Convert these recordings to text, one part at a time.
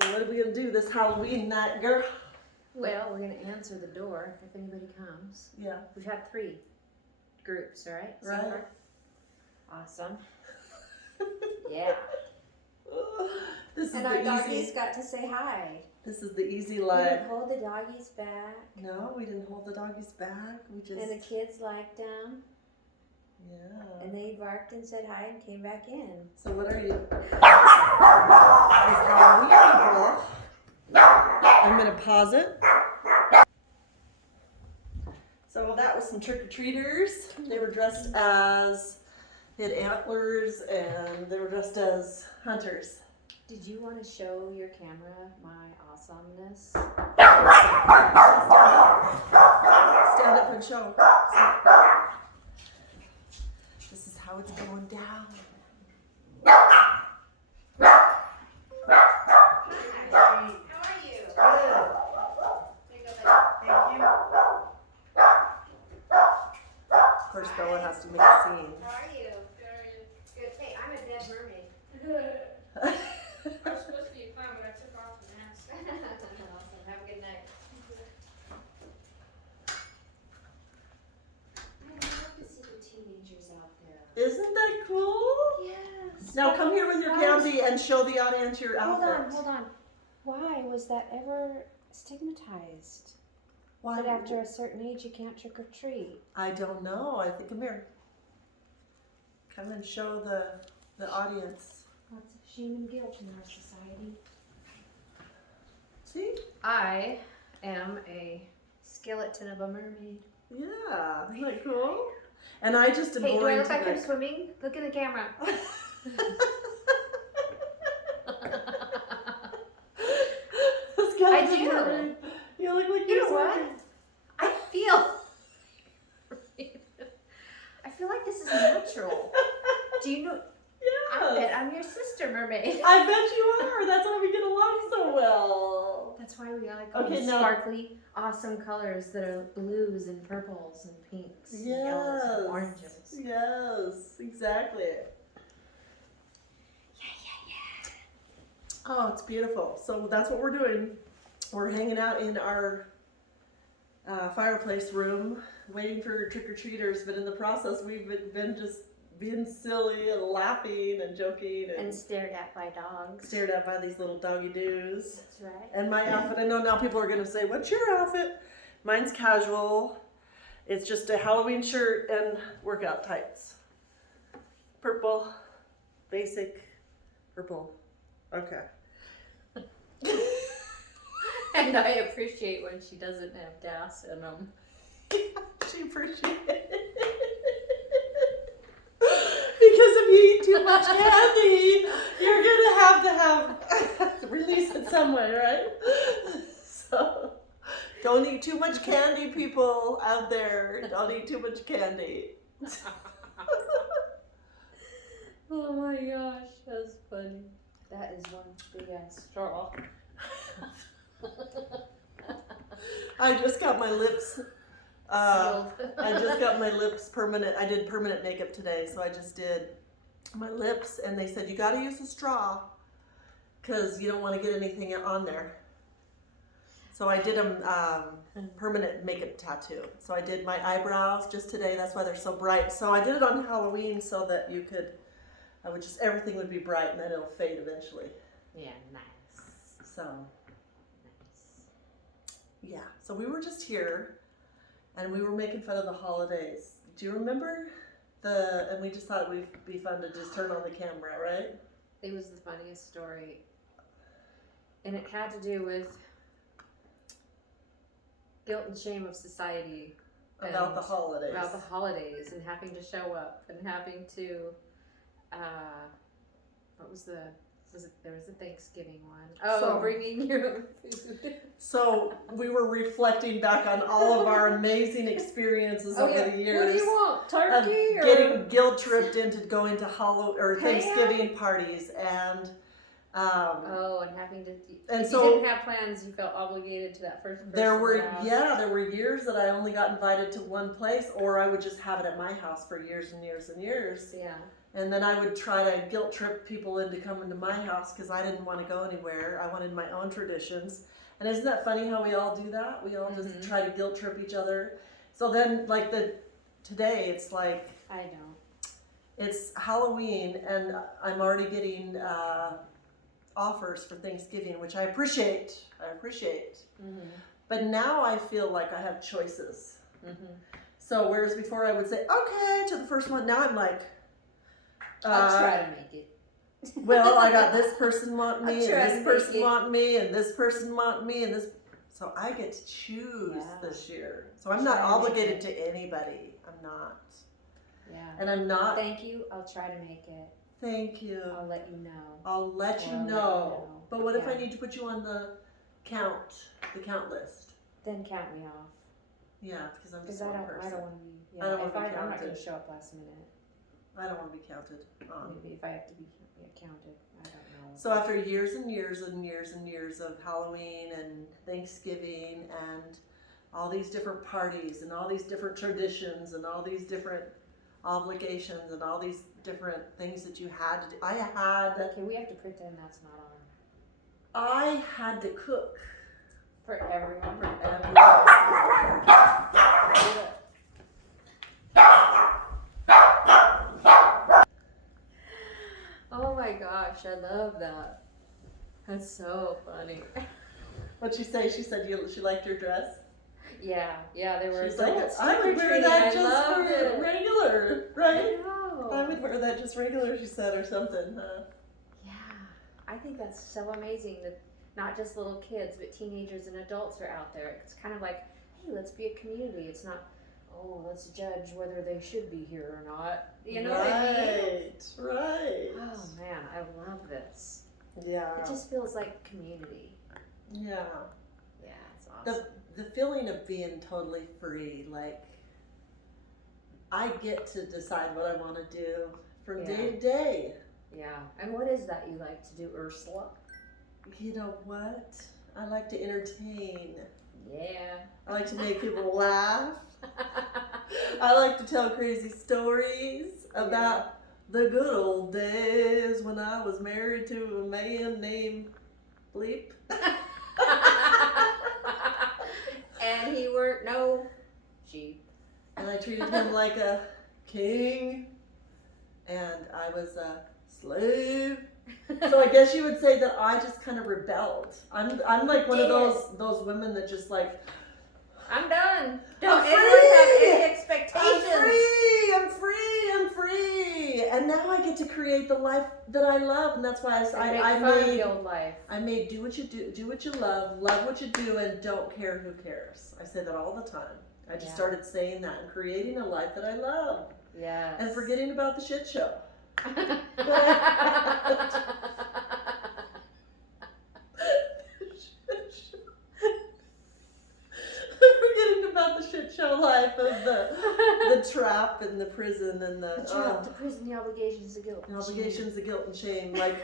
So what are we gonna do this Halloween night, girl? Well, we're gonna answer the door if anybody comes. Yeah. We've had 3 groups, right? So Right. far? Awesome. Yeah. This is And our the doggies easy. got to say hi. This is the easy We life. didn't hold the doggies back. No, we didn't hold the doggies back. We just. And the kids liked them. Yeah. And they barked and said hi and came back in. So what are you? It's Halloween, people. I'm gonna pause it. So that was some trick-or-treaters. They were dressed as, they had antlers and they were dressed as hunters. Did you want to show your camera my awesomeness? Stand up and show. This is how it's going down. How are you? There you go, buddy. Of course, Bella has to make a scene. How are you? Good. Hey, I'm a dead mermaid. I was supposed to be a clown, but I took off the mask. Awesome. Have a good night. I love to see the teenagers out there. Isn't that cool? Yes. Now come here with your candy and show the audience your outfit. Hold on. Why was that ever stigmatized? Why? That after a certain age you can't trick or treat? I don't know. I think come here. Come and show the audience. Lots of shame and guilt in our society. See? I am a skeleton of a mermaid. Yeah. Isn't that cool? And I just am Hey, do I going look to like I'm like- swimming? Look at the camera. I do. You look like You you're know what? swimming. I feel like this is natural. Do you know? I bet I'm your sister mermaid. I bet you are. That's why we get along so well. That's why we like all Okay, these now- sparkly, awesome colors that are blues and purples and pinks and yellows and oranges. Yes, exactly. Oh, it's beautiful. So that's what we're doing. We're hanging out in our fireplace room, waiting for trick-or-treaters, but in the process we've been just being silly and laughing and joking and And stared at by dogs. stared at by these little doggy doos. That's right. And my outfit, I know now people are going to say, what's your outfit? Mine's casual. It's just a Halloween shirt and workout tights. Purple, basic, purple. Okay. And I appreciate when she doesn't have gas in them. She appreciates it. Because if you eat too much candy, you're going to have release it somewhere, right? So don't eat too much candy, people out there. Don't eat too much candy. Oh my gosh, that's funny. That is one big ass straw. I just got my lips. Sealed. I just got my lips permanent. I did permanent makeup today, so I just did my lips, and they said you got to use a straw because you don't want to get anything on there. So I did a permanent makeup tattoo. So I did my eyebrows just today. That's why they're so bright. So I did it on Halloween so that you could, I would just everything would be bright, and then it'll fade eventually. Yeah, nice. So Nice. yeah. So we were just here. And we were making fun of the holidays. Do you remember and we just thought it would be fun to just turn on the camera, right? It was the funniest story. And it had to do with guilt and shame of society. About the and holidays. About the holidays and having to show up and having to, there was a Thanksgiving one. Oh, So- bringing your own food. So we were reflecting back on all of our amazing experiences over the What do years you want? of Turkey or? getting guilt tripped into going to Thanksgiving Ham? parties and Oh, and having to. And if so- you didn't have plans, you felt obligated to that first person. There were around. there were years that I only got invited to one place, or I would just have it at my house for years and years and years. Yeah. And then I would try to guilt trip people into coming to my house because I didn't want to go anywhere. I wanted my own traditions. And isn't that funny how we all do that? We all just try to guilt trip each other. So then, like today, it's like I know. it's Halloween, and I'm already getting offers for Thanksgiving, which I appreciate. Mm-hmm. But now I feel like I have choices. Mm-hmm. So whereas before I would say okay to the first one, now I'm like, I'll try to make it. well, I got this person want me, I'll and try to this make person it. want me, and this person want me, and this. So I get to choose Yeah. this year. So I'm not Try to make obligated it. to anybody. I'm not, Yeah. and I'm not. Thank you. I'll try to make it. Thank you. I'll let you know. I'll let you I'll let you know. know. But what if I Yeah. need to put you on the count list? Then count me off. Yeah, because I'm Because just I one don't person. want to be. I don't Yeah. wanna If be I'm not going counted. to show up last minute. I don't want to be counted on. Maybe if I have to be counted. I don't know. So after years and years and years and years of Halloween and Thanksgiving and all these different parties and all these different traditions and all these different obligations and all these different things that you had to do, Okay, we have to pretend that's not on. I had to cook For everyone. for everybody. Oh my gosh, I love that. That's so funny. What'd she say? She said she liked your dress. Yeah, they were. She's like, adults I would wear trick-or-treating. that I just loved for it. regular, right? I know. I would wear that just regular, she said, or something, huh? Yeah, I think that's so amazing that not just little kids, but teenagers and adults are out there. It's kind of like, hey, let's be a community. It's not, oh, let's judge whether they should be here or not. You know what I mean? Right. Oh man, I love this. Yeah. It just feels like community. Yeah. Yeah, it's awesome. The feeling of being totally free, like I get to decide what I want to do from Yeah. day to day. Yeah, and what is that you like to do, Ursula? You know what? I like to entertain. Yeah. I like to make people laugh. I like to tell crazy stories about the good old days when I was married to a man named Bleep. And he weren't no sheep. And I treated him like a king, and I was a slave. So I guess you would say that I just kind of rebelled. I'm like one of those women that just like, I'm done. Don't I'm anyone free! have any expectations. I'm free. And now I get to create the life that I love, and that's why Make I fun of made the old life. do what you do what you love what you do, and don't care who cares. I say that all the time. I just Yeah. started saying that and creating a life that I love Yes. and forgetting about the shit show. Forgetting about the shit show life of the trap and the prison and the The prison, the obligations, the guilt. the obligations, the guilt and shame. Like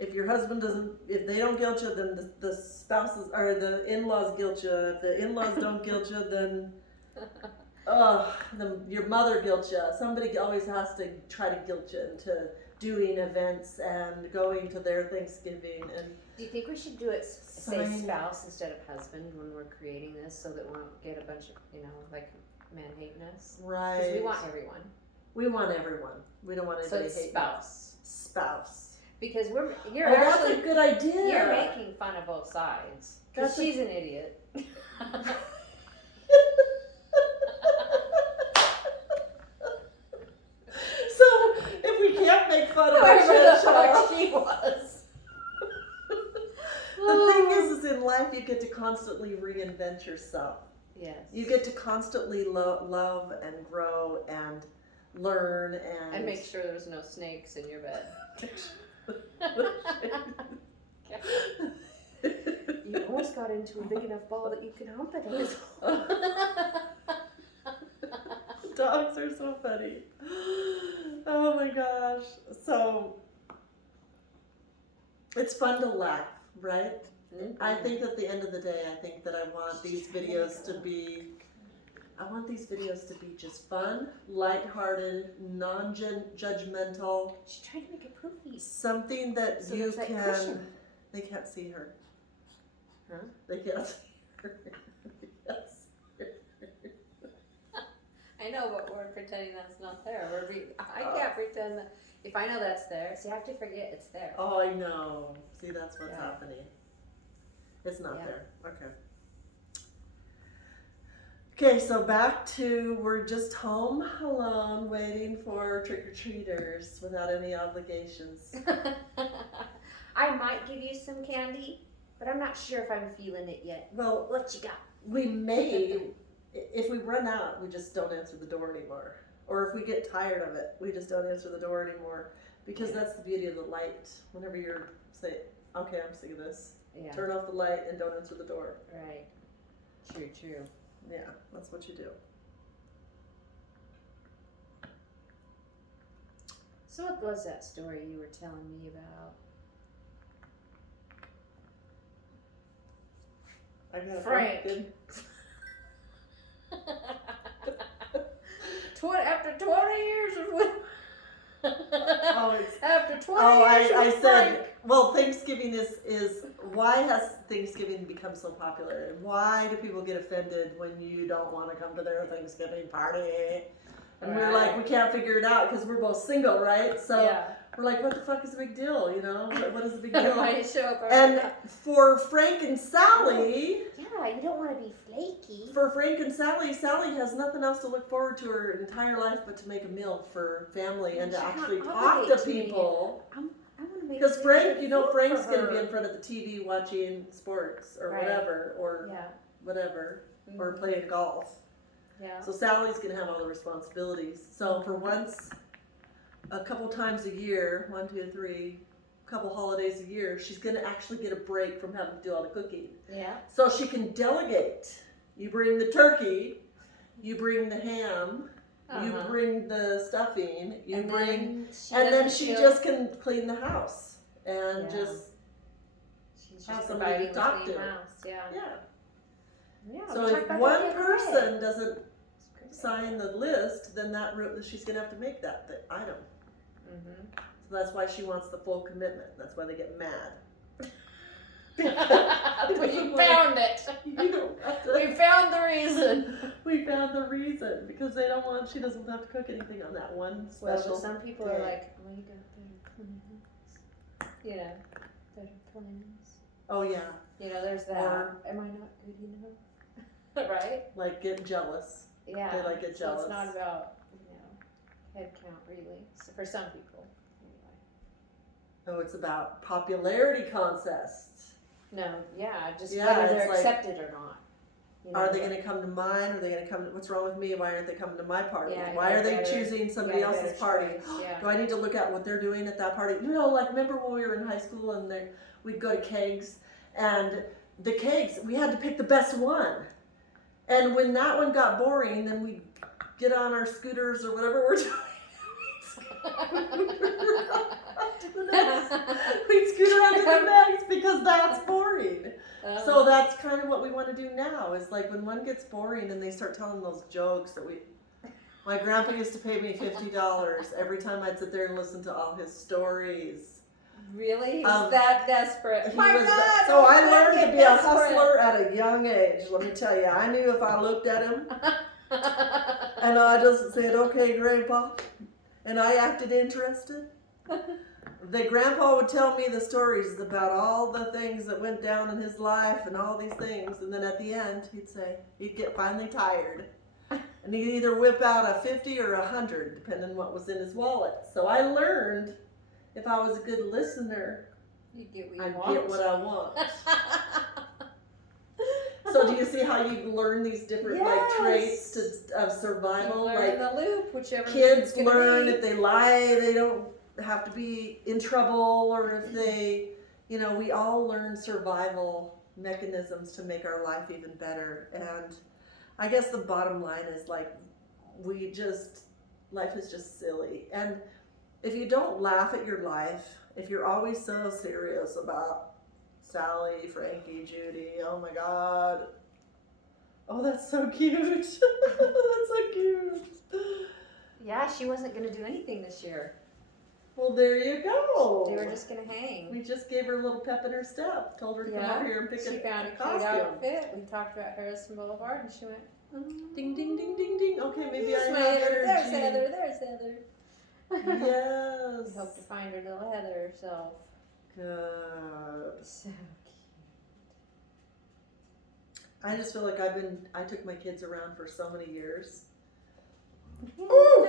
if your husband doesn't, if they don't guilt you, then the spouses or the in-laws guilt you. If the in-laws don't guilt you, then your mother guilt you. Somebody always has to try to guilt you into doing events and going to their Thanksgiving. And Do you think we should do it, say Sign- spouse instead of husband when we're creating this so that we won't get a bunch of, like man-hateness? right, Because we want everyone. we want everyone. We don't want So anybody it's hating spouse. Spouse. Because you're That's actually, a good idea. you're making fun of both sides. Because That's a- she's an idiot. So if we can't make fun of our Whoever the shit fuck show, she was. the thing is in life you get to constantly reinvent yourself. Yes. You get to constantly love and grow and learn And make sure there's no snakes in your bed. You almost got into a big enough ball that you could hump it on. Dogs are so funny. Oh my gosh. So It's fun to laugh, right? Mm-hmm. I think at the end of the day, I think that I want these videos to be just fun, lighthearted, non-judgmental, She's trying to make it poofy. something that So you there's that can. cushion. They can't see her. Huh? They can't see her. Yes. I know, but we're pretending that's not there. I can't pretend that. If I know that's there, see, I have to forget it's there. Oh, I know. See, that's what's Yeah. happening. It's not Yeah. there. Okay. Okay, so back to we're just home alone waiting for trick-or-treaters without any obligations. I might give you some candy, but I'm not sure if I'm feeling it yet. Well, What you got? we may, if we run out, we just don't answer the door anymore. Or if we get tired of it, we just don't answer the door anymore. Because that's the beauty of the light. Whenever you're say, okay, I'm sick of this. Yeah. Turn off the light and don't answer the door. Right. True. Yeah, that's what you do. So what was that story you were telling me about? I got Frank. Good. After 20 years of with. Oh, it's, After 20 oh, years I with said, Frank. well, Thanksgiving is why has Thanksgiving become so popular, and why do people get offended when you don't want to come to their Thanksgiving party? And we're like, we can't figure it out because we're both single, right? So Yeah. we're like, what the fuck is the big deal? You know, what is the big deal? Why show up And for Frank and Sally, Yeah, you don't want to be flaky. Sally has nothing else to look forward to her entire life but to make a meal for family and to She can't actually talk obligate to to me. people. I want to make. Because Frank, food you know, for Frank's her. gonna be in front of the TV watching sports or Right. whatever, or Yeah. whatever, or Mhm. playing golf. Yeah. So Sally's gonna have all the responsibilities. So for once, a couple times a year, 1, 2, 3, couple holidays a year, she's gonna actually get a break from having to do all the cooking. Yeah. So she can delegate. You bring the turkey, you bring the ham, you Uh-huh. bring the stuffing, you And bring, then and then doesn't she feel- just can clean the house and Yeah. just, She's have just somebody to providing the talk clean to. house. Yeah. yeah. Yeah. So we talked if about one that the other day. person doesn't It's great. sign the list, then she's gonna have to make that item. Mhm. So that's why she wants the full commitment. That's why they get mad. But you found it. You don't have to- We found the reason. we found the reason because she doesn't have to cook anything on that one Well, special. but some people are day. like, well, you got better plans. You know, better plans. Oh yeah, You know, there's that. Or- Am I not good enough? Right? like get jealous. Yeah. They like get So jealous. it's not about, head count really. So for some people, anyway. Oh, it's about popularity contests. No, yeah, just Yeah, whether they're it's like- accepted or not. You Are know, they going to come to mine? Are they going to come? What's wrong with me? Why aren't they coming to my party? Yeah, Why you are they got better- choosing somebody you got a else's better party? choice, yeah. Do I need to look at what they're doing at that party? You know, like remember when we were in high school and we'd go to kegs, and the kegs we had to pick the best one, and when that one got boring, then we'd get on our scooters or whatever we're doing. We'd scooter on to the next because that's boring. So that's kind of what we want to do now. Is like when one gets boring and they start telling those jokes that my grandpa used to pay me $50 every time I'd sit there and listen to all his stories. Really? He's Um, that desperate. He My was God, so I don't learned to get be a desperate. hustler at a young age. Let me tell you, I knew if I looked at him and I just said, "Okay, Grandpa," and I acted interested. The grandpa would tell me the stories about all the things that went down in his life and all these things, and then at the end he'd get finally tired, and he'd either whip out a 50 or 100, depending on what was in his wallet. So I learned if I was a good listener, You get what I'd you want. get what I want. So do you see how you learn these different like traits of survival? You learn Like the loop, whichever kids it's gonna learn be. if they lie, they don't have to be in trouble, or if they, we all learn survival mechanisms to make our life even better. And I guess the bottom line is like, life is just silly. And if you don't laugh at your life, if you're always so serious about Sally, Frankie, Judy, oh my God. Oh, that's so cute. That's so cute. Yeah, she wasn't gonna do anything this year. Well, there you go. They were just gonna hang. We just gave her a little pep in her step. Told her to come Yeah, over here and pick She a found a cute costume. outfit. We talked about Harrison Boulevard, and she went, Ding, ding, ding, ding, ding. Okay, maybe I "There's have my Heather. energy. There's Heather. There's Heather." Yes. We hope to find her little Heather herself. Good. So cute. I just feel like I took my kids around for so many years. Ooh.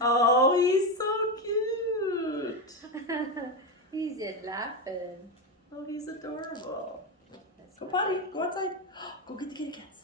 Oh, he's so cute. He's just laughing. Oh, he's adorable. That's Go my potty. baby. Go outside. Go get the kitty cats.